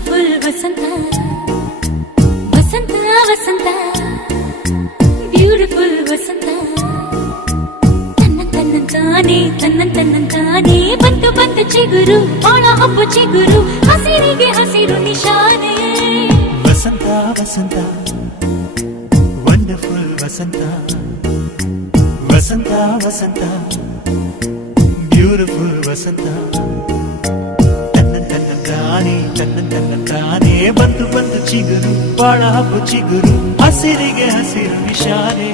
beautiful ವಸಂತ ವಸಂತ ವಸಂತ beautiful ವಸಂತ ತನ್ನಂತಾನೆ ಬಂತು ಬಂತು ಚಿಗುರು ಬಾಳ ಹಬ್ಬ ಚಿಗುರು ಹಸಿರಿಗೆ ಹಸಿರು ನಿಶಾನೆ ವಸಂತ ವಸಂತ ವಂಡರ್ಫುಲ್ ವಸಂತ ವಸಂತ ವಸಂತ ಬ್ಯೂಟಿಫುಲ್ ವಸಂತ ತನ್ನಂತಾನೆ ಬಂತು ಬಂತು ಚಿಗುರು ಬಾಳ ಹಬ್ಬ ಚಿಗುರು ಹಸಿರಿಗೆ ಹಸಿರು ನಿಶಾನೆ